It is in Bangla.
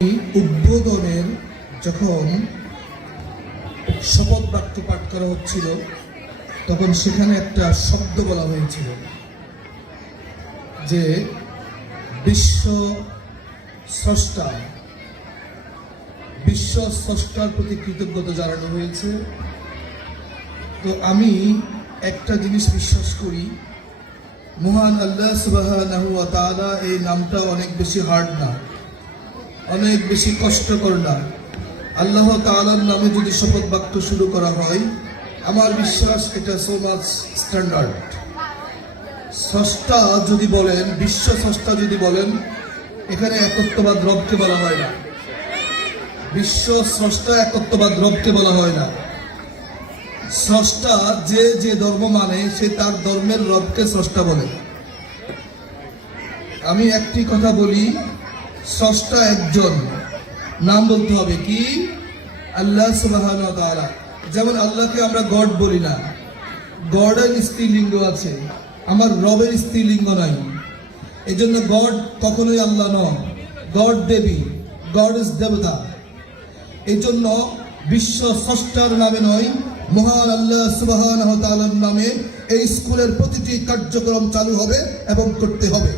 উদ্বোধনের যখন শপথ বাক্য পাঠ করা হচ্ছিল তখন সেখানে একটা শব্দ বলা হয়েছিল যে বিশ্ব স্রষ্টার প্রতি কৃতজ্ঞতা জানানো হয়েছে। তো আমি একটা জিনিস বিশ্বাস করি, মহান আল্লাহ সুবহানাহু ওয়া তাআলা এই নামটা অনেক বেশি হার্ড না, অনেক বেশি কষ্টকর না। আল্লাহ তাআলার নামে যদি শপথ বাক্য শুরু করা হয়, আমার বিশ্বাস এটা সো মাচ স্ট্যান্ডার্ড। স্রষ্টা যদি বলেন, বিশ্ব স্রষ্টা যদি বলেন, এখানে একত্ববাদ রবকে বলা হয় না। বিশ্ব স্রষ্টা একত্ববাদ রবকে বলা হয় না। স্রষ্টা যে যে ধর্ম মানে সে তার ধর্মের রবকে স্রষ্টা বলে। আমি একটি কথা বলি, স্রষ্টা একজন, নাম বলতে হবে কি? আল্লাহ সুবহানাহু ওয়া তাআলা। যেমন আল্লাহকে আমরা গড বলি না, গডের স্ত্রীলিঙ্গ আছে, আমার রবের স্ত্রীলিঙ্গ নাই। এই জন্য গড কখনোই আল্লাহ নয়, গড দেবী, গড ইজ দেবতা। এই জন্য বিশ্ব স্রষ্টার নামে নয়, মহান আল্লাহ সুবহানাহু ওয়া তাআলার নামে এই স্কুলের প্রতিটি কার্যক্রম চালু হবে এবং করতে হবে।